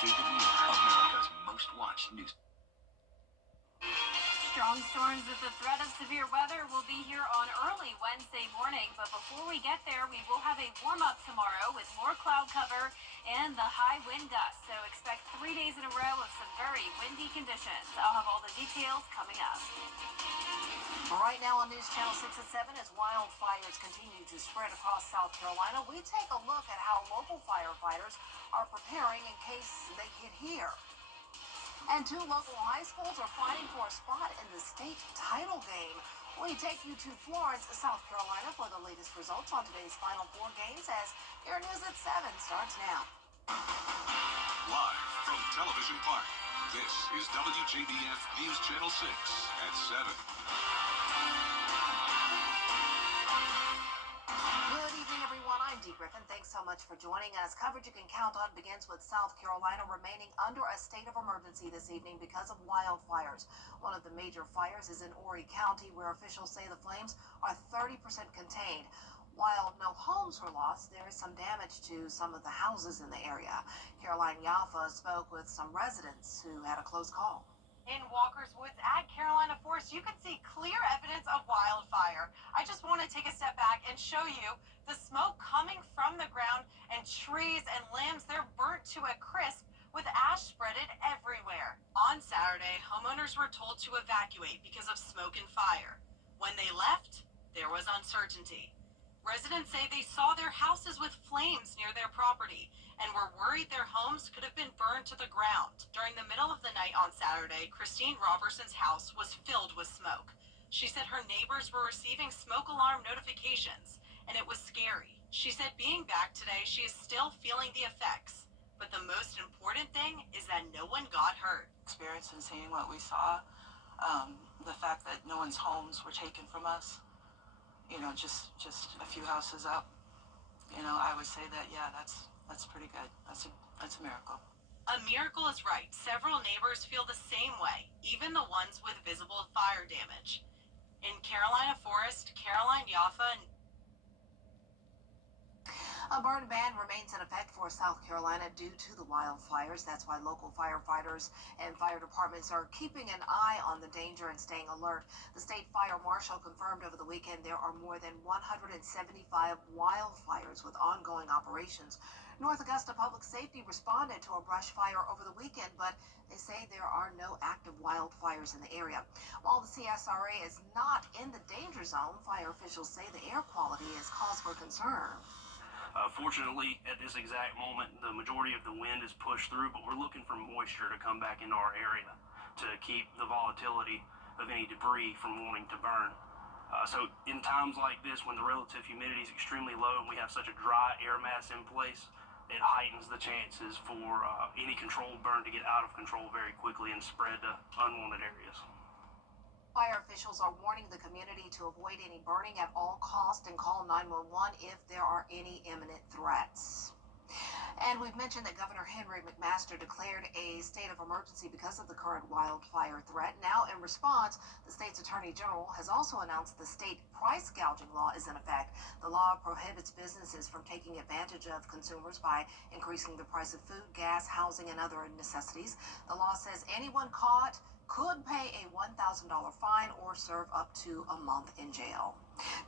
WJBF, America's most watched news. Strong storms with the threat of severe weather will be here on early Wednesday morning, but before we get there, we will have a warm-up tomorrow with more cloud cover and the high wind gusts. So expect 3 days in a row of some very windy conditions. I'll have all the details coming up. Right now on News Channel 6 at 7, as wildfires continue to spread across South Carolina, we take a look at how local firefighters are preparing in case they hit here. And 2 local high schools are fighting for a spot in the state title game. We take you to Florence, South Carolina for the latest results on today's Final 4 games as Air News at 7 starts now. Live from Television Park, this is WJBF News Channel 6 at 7. Good evening, everyone. I'm Dee Griffin. Thanks so much for joining us. Coverage you can count on begins with South Carolina remaining under a state of emergency this evening because of wildfires. One of the major fires is in Horry County, where officials say the flames are 30% contained. While no homes were lost, there is some damage to some of the houses in the area. Caroline Yaffa spoke with some residents who had a close call. In Walker's Woods at Carolina Forest, you can see clear evidence of wildfire. I just want to take a step back and show you the smoke coming from the ground, and trees and limbs, they're burnt to a crisp with ash spreaded everywhere. On Saturday, homeowners were told to evacuate because of smoke and fire. When they left, there was uncertainty. Residents say they saw their houses with flames near their property and were worried their homes could have been burned to the ground. During the middle of the night on Saturday, Christine Robertson's house was filled with smoke. She said her neighbors were receiving smoke alarm notifications, and it was scary. She said being back today, she is still feeling the effects, but the most important thing is that no one got hurt. Experience and seeing what we saw, the fact that no one's homes were taken from us, just a few houses up, I would say that, yeah, that's pretty good. That's a miracle. A miracle is right. Several neighbors feel the same way, even the ones with visible fire damage. In Carolina Forest, Caroline Yaffa. A burn ban remains in effect for South Carolina due to the wildfires. That's why local firefighters and fire departments are keeping an eye on the danger and staying alert. The state fire marshal confirmed over the weekend there are more than 175 wildfires with ongoing operations. North Augusta Public Safety responded to a brush fire over the weekend, but they say there are no active wildfires in the area. While the CSRA is not in the danger zone, fire officials say the air quality is cause for concern. Fortunately, at this exact moment, the majority of the wind is pushed through, but we're looking for moisture to come back into our area to keep the volatility of any debris from wanting to burn. So in times like this, when the relative humidity is extremely low and we have such a dry air mass in place, it heightens the chances for any controlled burn to get out of control very quickly and spread to unwanted areas. Fire officials are warning the community to avoid any burning at all costs and call 911 if there are any imminent threats. And we've mentioned that Governor Henry McMaster declared a state of emergency because of the current wildfire threat. Now, in response, the state's attorney general has also announced the state price gouging law is in effect. The law prohibits businesses from taking advantage of consumers by increasing the price of food, gas, housing, and other necessities. The law says anyone caught could pay a $1,000 fine or serve up to a month in jail.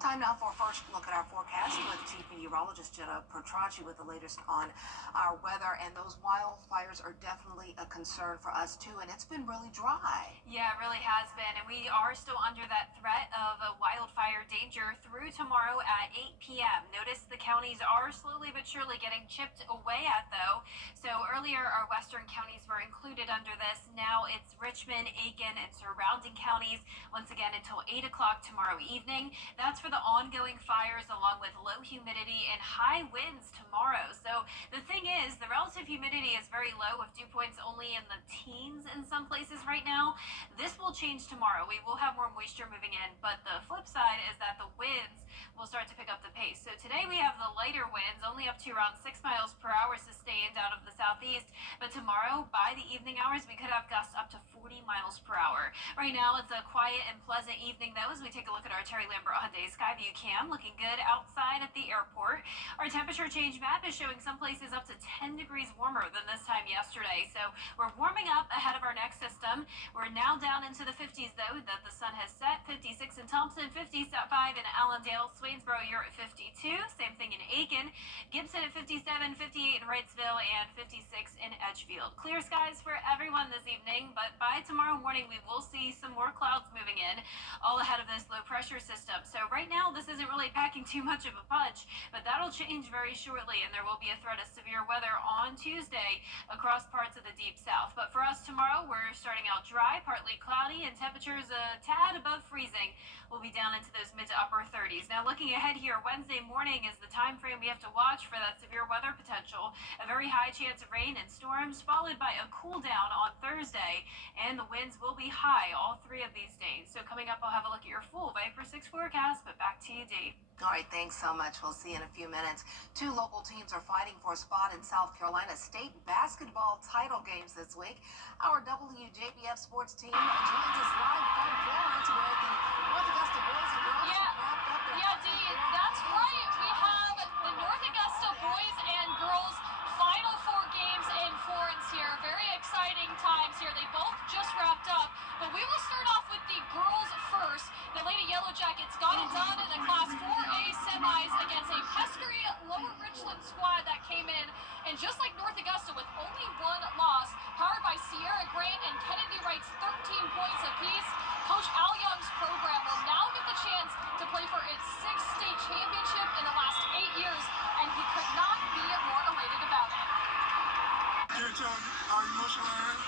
Time now for a first look at our forecast with Chief Meteorologist Jenna Petracci with the latest on our weather. And those wildfires are definitely a concern for us too, and it's been really dry. Yeah, it really has been, and we are still under that threat of a wildfire danger through tomorrow at 8 p.m. Notice the counties are slowly but surely getting chipped away at, though. So earlier, our western counties were included under this. Now it's Richmond, Aiken, and surrounding counties, once again until 8 o'clock tomorrow evening. That's for the ongoing fires, along with low humidity and high winds tomorrow. So the thing is, the relative humidity is very low, with dew points only in the teens in some places right now. This will change tomorrow. We will have more moisture moving in, but the flip side is that the winds will start to pick up the pace. So today we have the lighter winds, only up to around 6 miles per hour sustained out of the southeast. But tomorrow, by the evening hours, we could have gusts up to 40 20 miles per hour. Right now, it's a quiet and pleasant evening, though, as we take a look at our Terry Lambert Hyundai Skyview cam. Looking good outside at the airport. Our temperature change map is showing some places up to 10 degrees warmer than this time yesterday. So we're warming up ahead of our next system. We're now down into the 50s, though, that the sun has set. 56 in Thompson, 55 in Allendale, Swainsboro, you're at 52. Same thing in Aiken. Gibson at 57, 58 in Wrightsville, and 56 in Edgefield. Clear skies for everyone this evening, but by tomorrow morning we will see some more clouds moving in, all ahead of this low pressure system. So right now this isn't really packing too much of a punch, but that'll change very shortly, and there will be a threat of severe weather on Tuesday across parts of the deep south. But for us tomorrow, we're starting out dry, partly cloudy, and temperatures a tad above freezing. We'll be down into those mid to upper 30s. Now looking ahead here, Wednesday morning is the time frame we have to watch for that severe weather potential. A very high chance of rain and storms, followed by a cool down on Thursday, and the winds will be high all 3 of these days. So coming up, I'll have a look at your full Viper 6 forecast, but back to you, Dee. All right, thanks so much. We'll see you in a few minutes. 2 local teams are fighting for a spot in South Carolina state basketball title games this week. Our WJBF sports team joins us live from Florence, where the North Augusta boys and girls have wrapped up their Yeah, Dee, that's right. We have the North Augusta boys and girls Final 4 games in Florence here. Very exciting times here. They both just wrapped up, but we will start off with the girls first. The Lady Yellow Jackets got it done in the Class 4A semis against a pesky Lower Richland squad that came in, and just like North Augusta, with only 1 loss, powered by Sierra Grant and Kennedy Wright's 13 points apiece, Coach Al Young's program will now get the chance to play for its 6th state championship in the last 8 years, and he could not be more elated about it. I can't tell you how emotional I am.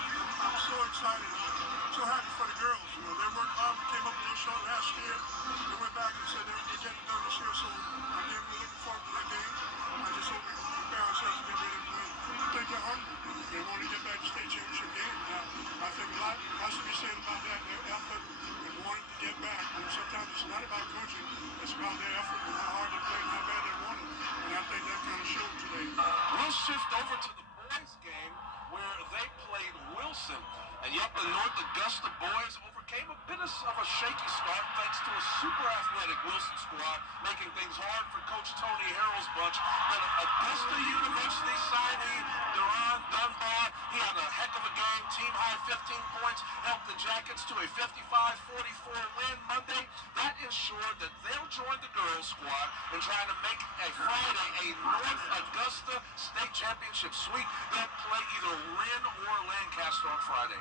I'm so excited. I'm so happy for the girls. You know, they worked hard. We came up a little short last year. They went back and said they're getting it done this year. So again, we're looking forward to that game. I just hope we prepare ourselves to get ready to win. I think they're hungry. They want to get back to state championship game. Now, I think a lot has to be said about that. Their effort and wanting to get back. And sometimes it's not about coaching. It's about their effort and how hard they play and how bad they want it. And I think that kind of showed today. We'll shift over to the boys game where they played Wilson, and yet the North Augusta boys overcame a bit of a shaky start thanks to a super athletic Wilson squad making things hard for Coach Tony Harrell's bunch. Then Augusta University signee Duran Dunbar, he had a heck of a game, team high 15 points, helped the Jackets to a 55-44 win Monday. That ensured that they'll join the girls squad in trying to make a Friday a North Augusta state championship sweep. They'll play either Lynn or Lancaster on Friday.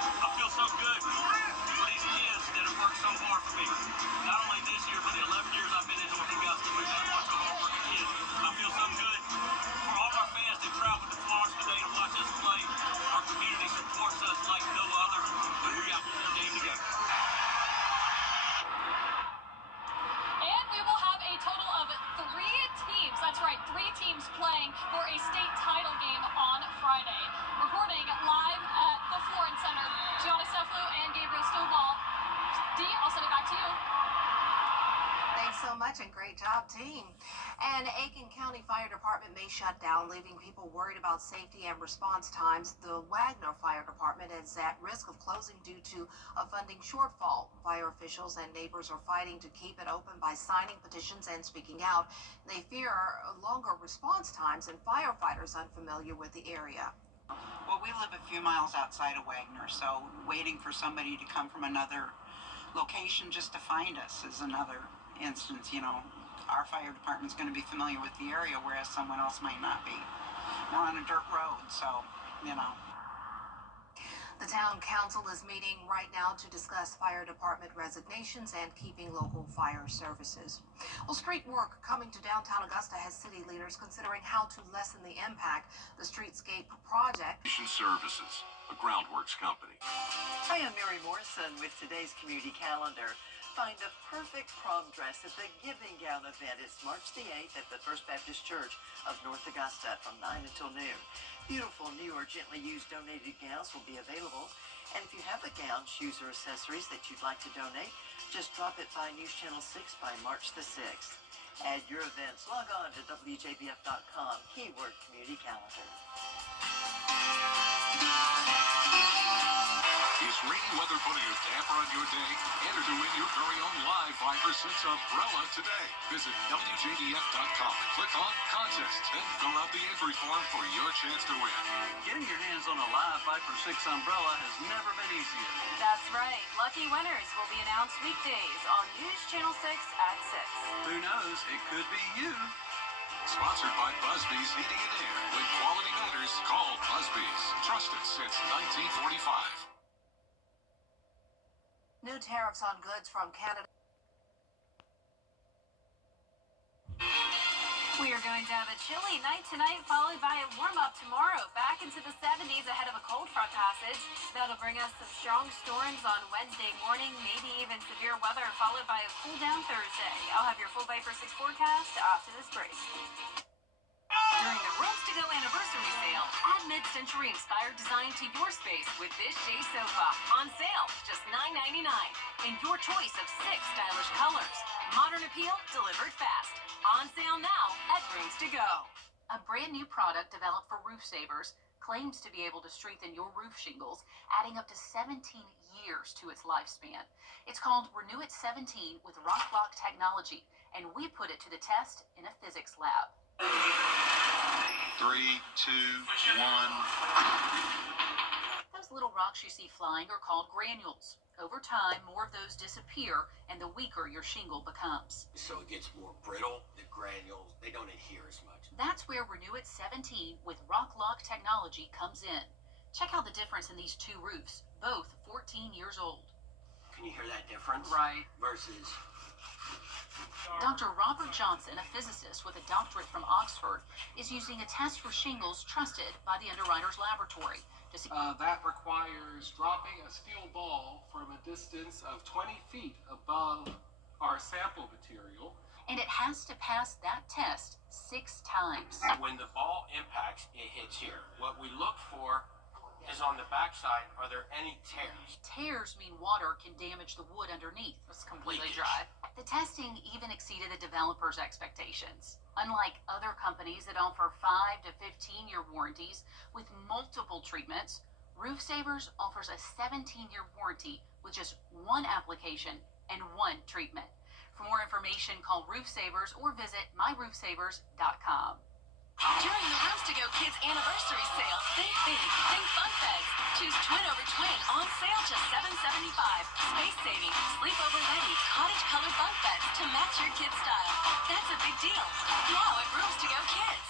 I feel so good for these kids that have worked so hard for me. Not only this year, but the 11 years I've been in North Augusta, we've had a bunch of hard-working kids. I feel so good for all of our fans that traveled to Florence today to watch us play. Our community supports us like no other, but we got one more game to go. And we will have a total of 3 teams, that's right, 3 teams playing for a state title game on Friday. Reporting live at the Florence Center, Gianna Steflu and Gabriel Stovall. Dee, I'll send it back to you. Thanks so much and great job, team. And Aiken County Fire Department may shut down, leaving people worried about safety and response times. The Wagner Fire Department is at risk of closing due to a funding shortfall. Fire officials and neighbors are fighting to keep it open by signing petitions and speaking out. They fear longer response times and firefighters unfamiliar with the area. Well, we live a few miles outside of Wagner, so waiting for somebody to come from another location just to find us is another instance. You know, our fire department's going to be familiar with the area, whereas someone else might not be. We're on a dirt road, so, you know. The town council is meeting right now to discuss fire department resignations and keeping local fire services. Well, street work coming to downtown Augusta has city leaders considering how to lessen the impact. The Streetscape project Services, a groundworks company. Hi, I'm Mary Morrison with today's community calendar. Find a perfect prom dress at the Giving Gown event. It's March the 8th at the First Baptist Church of North Augusta from 9 until noon. Beautiful new or gently used donated gowns will be available. And if you have a gown, shoes, or accessories that you'd like to donate, just drop it by News Channel 6 by March the 6th. Add your events. Log on to WJBF.com, keyword community calendar. Is rainy weather putting a damper on your day? Enter to win your very own live Viper 6 umbrella today. Visit WJBF.com and click on Contests. Then fill out the entry form for your chance to win. Getting your hands on a live Viper 6 umbrella has never been easier. That's right. Lucky winners will be announced weekdays on News Channel 6 at 6. Who knows? It could be you. Sponsored by Busby's Heating and Air. When quality matters, call Busby's. Trusted since 1945. New tariffs on goods from Canada. We are going to have a chilly night tonight, followed by a warm-up tomorrow. Back into the 70s ahead of a cold front passage. That'll bring us some strong storms on Wednesday morning, maybe even severe weather, followed by a cool-down Thursday. I'll have your full Viper 6 forecast after this break. During the Rooms to Go anniversary sale, add mid-century inspired design to your space with this Shea sofa. On sale, just $9.99. In your choice of 6 stylish colors. Modern appeal, delivered fast. On sale now at Rooms to Go. A brand new product developed for roof savers claims to be able to strengthen your roof shingles, adding up to 17 years to its lifespan. It's called Renew It 17 with Rock Lock technology, and we put it to the test in a physics lab. 3, 2, 1. Those little rocks you see flying are called granules. Over time, more of those disappear, and the weaker your shingle becomes. So it gets more brittle. The granules, they don't adhere as much. That's where Renew It 17 with Rock Lock technology comes in. Check out the difference in these two roofs, both 14 years old. Can you hear that difference? Right. Versus... Dr. Robert Johnson, a physicist with a doctorate from Oxford, is using a test for shingles trusted by the Underwriters Laboratory. That requires dropping a steel ball from a distance of 20 feet above our sample material. And it has to pass that test 6 times. When the ball impacts, it hits here. What we look for is on the backside, are there any tears? Tears mean water can damage the wood underneath. It's completely dry. The testing even exceeded the developers' expectations. Unlike other companies that offer 5 to 15-year warranties with multiple treatments, Roof Savers offers a 17-year warranty with just 1 application and 1 treatment. For more information, call Roof Savers or visit myroofsavers.com. During the Rooms to Go Kids Anniversary Sale, think big, think fun beds. Choose twin over twin, on sale just $7.75. Space saving, sleepover ready, cottage color bunk beds to match your kid's style. That's a big deal. Now at Rooms to Go Kids.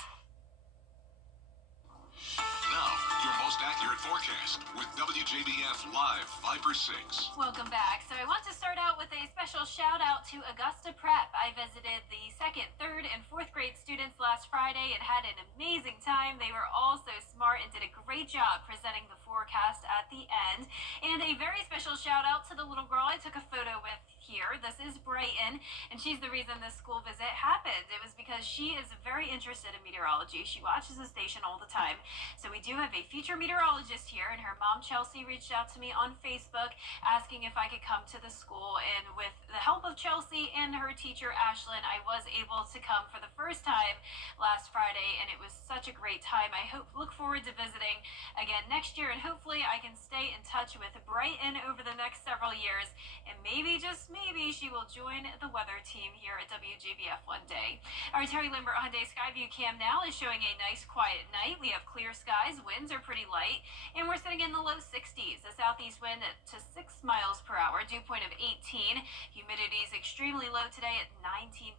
Now, your most accurate forecast with WJBF Live Viper 6. Welcome back. So I want to start out with a special shout out to Augusta Prep. I visited the 2nd, 3rd, and 4th grade students last Friday and had an amazing time. They were all so smart and did a great job presenting the forecast at the end. And a very special shout out to the little girl I took a photo with here. This is Brighton, and she's the reason this school visit happened. It was because she is very interested in meteorology. She watches the station all the time. So we do have a future meteorologist here, and her mom Chelsea reached out to me on Facebook asking if I could come to the school, and with the help of Chelsea and her teacher Ashlyn, I was able to come for the first time last Friday, and it was such a great time. I look forward to visiting again next year, and hopefully I can stay in touch with Brighton over the next several years, and maybe, just maybe, she will join the weather team here at WJBF one day. Our Terry Limbert Hyundai Skyview cam now is showing a nice quiet night. We have clear skies, winds are pretty light, and we're sitting in the low 60s. The southeast wind to 6 miles per hour, dew point of 18. Humidity is extremely low today at 19%.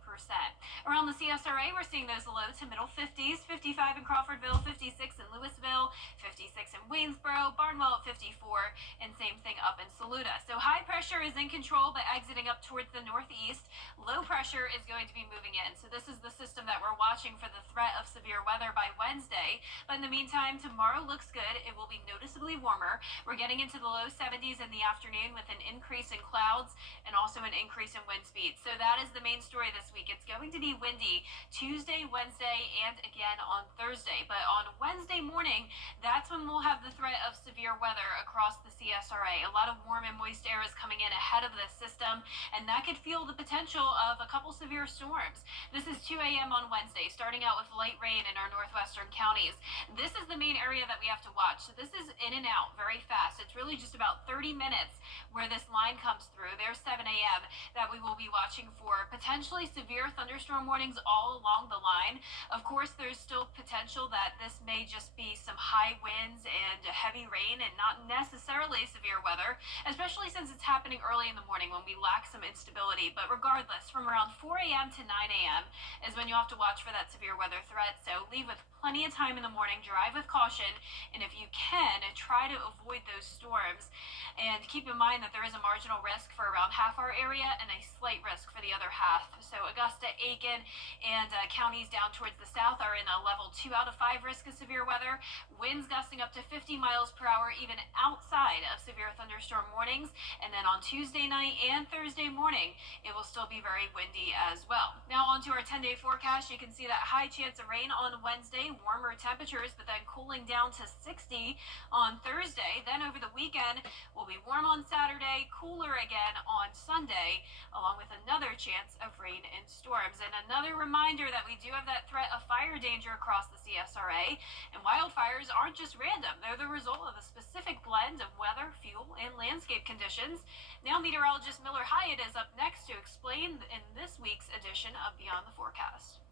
Around the CSRA, we're seeing those low to middle 50s, 55 in Crawfordville, 56 in Louisville, 56 in Waynesboro, Barnwell at 54, and same thing up in Saluda. So high pressure is in control, but exiting up towards the northeast. Low pressure is going to be moving in. So this is the system that we're watching for the threat of severe weather by Wednesday. But in the meantime, tomorrow looks good. It will be noticeably warmer. We're getting into the low 70s in the afternoon with an increase in clouds and also an increase in wind speed. So that is the main story this week. It's going to be windy Tuesday, Wednesday, and again on Thursday. But on Wednesday morning, that's when we'll have the threat of severe weather across the the CSRA. A lot of warm and moist air is coming in ahead of this system, and that could fuel the potential of a couple severe storms. This is 2 a.m. on Wednesday, starting out with light rain in our northwestern counties. This is the main area that we have to watch. So this is in and out very fast. It's really just about 30 minutes where this line comes through. There's 7 a.m. that we will be watching for potentially severe thunderstorm warnings all along the line. Of course, there's still potential that this may just be some high winds and heavy rain and not necessarily severe weather, especially since it's happening early in the morning when we lack some instability. But regardless, from around 4 a.m. to 9 a.m. is when you have to watch for that severe weather threat. So leave with plenty of time in the morning, drive with caution, and if you can, try to avoid those storms. And keep in mind that there is a marginal risk for around half our area and a slight risk for the other half. So Augusta, Aiken, and counties down towards the south are in a level 2 out of 5 risk of severe weather. Winds gusting up to 50 miles per hour even outside of severe thunderstorm warnings. And then on Tuesday night and Thursday morning, it will still be very windy as well. Now onto our 10-day forecast. You can see that high chance of rain on Wednesday, warmer temperatures, but then cooling down to 60 on Thursday. Then over the weekend, we'll be warm on Saturday, cooler again on Sunday, along with another chance of rain and storms. And another reminder that we do have that threat of fire danger across the CSRA, and wildfires aren't just random. They're the result of a specific blend of weather, fuel, and landscape conditions. Now meteorologist Miller Hyatt is up next to explain in this week's edition of Beyond the Forecast.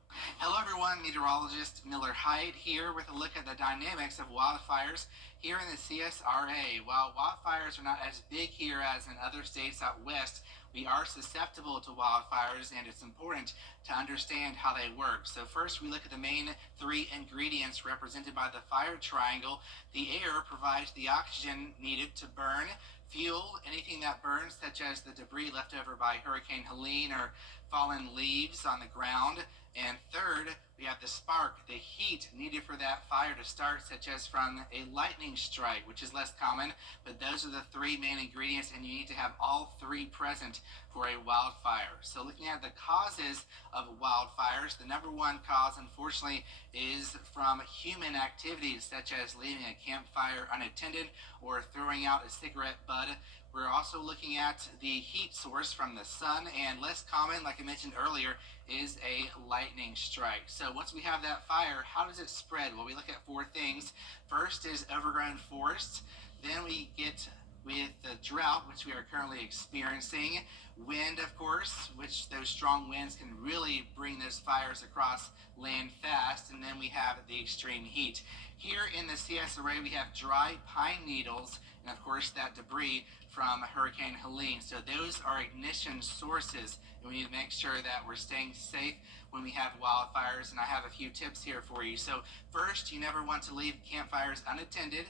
Hello everyone, meteorologist Miller Hyatt here with a look at the dynamics of wildfires here in the CSRA. While wildfires are not as big here as in other states out west, we are susceptible to wildfires, and it's important to understand how they work. So first we look at the main three ingredients represented by the fire triangle. The air provides the oxygen needed to burn. Fuel, anything that burns, such as the debris left over by Hurricane Helene or fallen leaves on the ground. And third, we have the spark, the heat needed for that fire to start, such as from a lightning strike, which is less common, but those are the three main ingredients, and you need to have all three present for a wildfire. So looking at the causes of wildfires, the number one cause, unfortunately, is from human activities, such as leaving a campfire unattended or throwing out a cigarette butt. We're also looking at the heat source from the sun, and less common, like I mentioned earlier, is a lightning strike. So once we have that fire, how does it spread? Well, we look at four things. First is overgrown forests. Then we get with the drought, which we are currently experiencing. Wind, of course, which those strong winds can really bring those fires across land fast. And then we have the extreme heat. Here in the CSRA, we have dry pine needles and, of course, that debris from Hurricane Helene. So those are ignition sources, and we need to make sure that we're staying safe when we have wildfires. And I have a few tips here for you. So first, you never want to leave campfires unattended.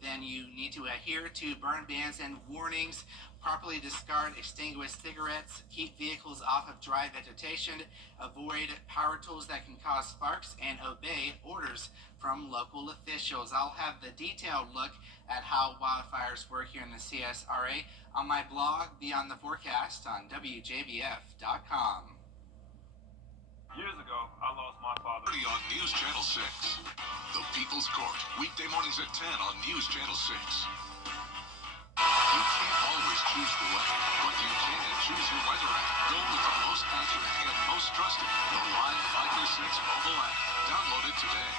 Then you need to adhere to burn bans and warnings, properly discard extinguished cigarettes, keep vehicles off of dry vegetation, avoid power tools that can cause sparks, and obey orders from local officials. I'll have the detailed look at how wildfires work here in the CSRA on my blog, Beyond the Forecast, on WJBF.com. Years ago, I lost my father. On News Channel 6. The People's Court. Weekday mornings at 10 on News Channel 6. You can't always choose the weather, but you can choose your weather app. Go with the most accurate and most trusted. The Live Fighter 6 mobile app. Download it today.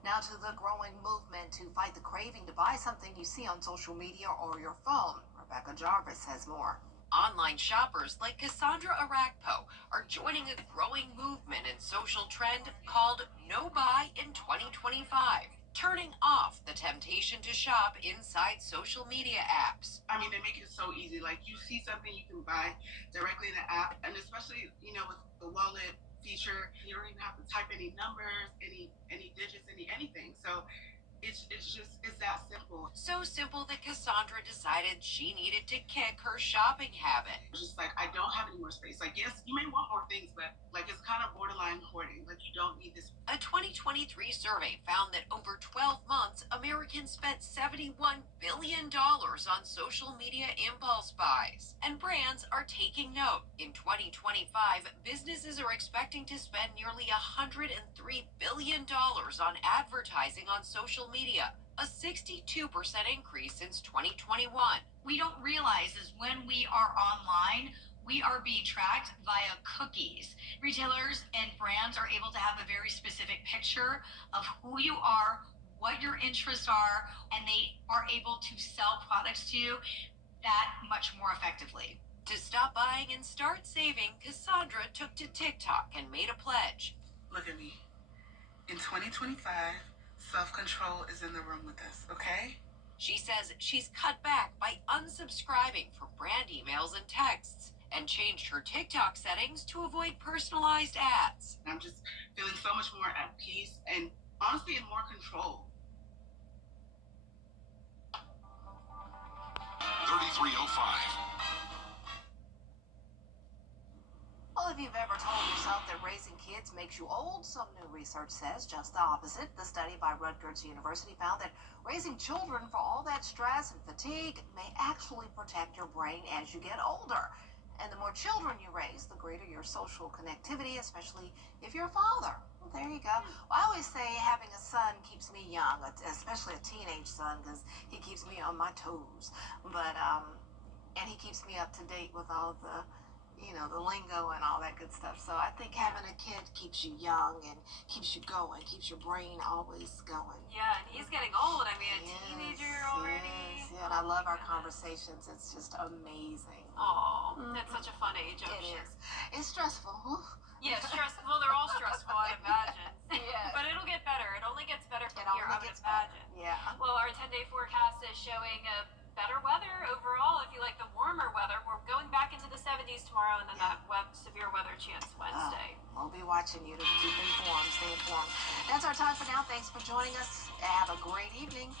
Now to the growing movement to fight the craving to buy something you see on social media or your phone. Rebecca Jarvis has more. Online shoppers like Cassandra Arakpo are joining a growing movement and social trend called No Buy in 2025, turning off the temptation to shop inside social media apps. I mean, they make it so easy. Like, you see something you can buy directly in the app, and especially, you know, with the wallet feature, you don't even have to type any numbers, any digits, anything. So it's that simple. So simple that Cassandra decided she needed to kick her shopping habit. It's just like, I don't have any more space. Like, yes, you may want more things, but like, it's kind of borderline hoarding. Like, you don't need this. A 2023 survey found that over 12 months, Americans spent $71 billion on social media impulse buys. And brands are taking note. In 2025, businesses are expecting to spend nearly $103 billion on advertising on social media, a 62% increase since 2021. We don't realize is when we are online, we are being tracked via cookies. Retailers and brands are able to have a very specific picture of who you are, what your interests are, and they are able to sell products to you that much more effectively. To stop buying and start saving, Cassandra took to TikTok and made a pledge. Look at me. In 2025, self-control is in the room with us, okay? She says she's cut back by unsubscribing from brand emails and texts and changed her TikTok settings to avoid personalized ads. I'm just feeling so much more at peace and honestly in more control. 3305. Well, if you've ever told yourself that raising kids makes you old, some new research says just the opposite. The study by Rutgers University found that raising children for all that stress and fatigue may actually protect your brain as you get older. And the more children you raise, the greater your social connectivity, especially if you're a father. Well, there you go. Well, I always say having a son keeps me young, especially a teenage son, because he keeps me on my toes. But, and he keeps me up to date with all the, the lingo and all that good stuff. So I think having a kid keeps you young and keeps you going, keeps your brain always going. Yeah, and he's getting old. I mean, a teenager already. Yes, yeah, and I love our conversations. It's just amazing. Oh, that's such a fun age. It is. It's stressful. Whew. Yeah, stressful. Well, they're all stressful, I'd imagine. Yeah. But it'll get better. It only gets better from It here, only I would gets better. imagine. Yeah. Well, our 10-day forecast is showing better weather overall. If you like the warmer weather, we're going back into the 70s tomorrow, and then that severe weather chance Wednesday. We'll be watching you to keep informed, stay informed. That's our time for now. Thanks for joining us. Have a great evening.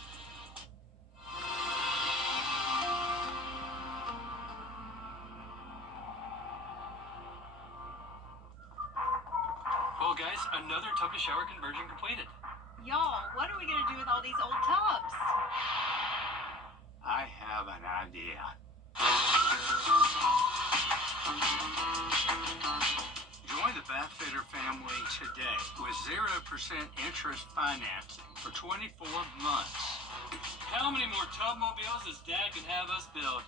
Well, guys, another tub to shower conversion completed. Y'all, what are we gonna do with all these old tubs? I have an idea. Join the Bathfitter family today with 0% interest financing for 24 months. How many more tub mobiles does Dad can have us build?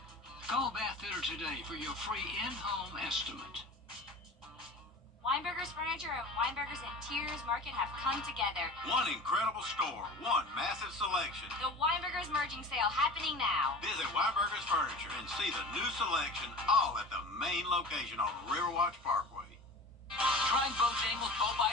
Call Bathfitter today for your free in-home estimate. Weinberger's Furniture and Weinberger's Interiors Market have come together. One incredible store, one massive selection. The Weinberger's Merging Sale happening now. Visit Weinberger's Furniture and see the new selection all at the main location on Riverwatch Parkway. Trying Bojangles Bow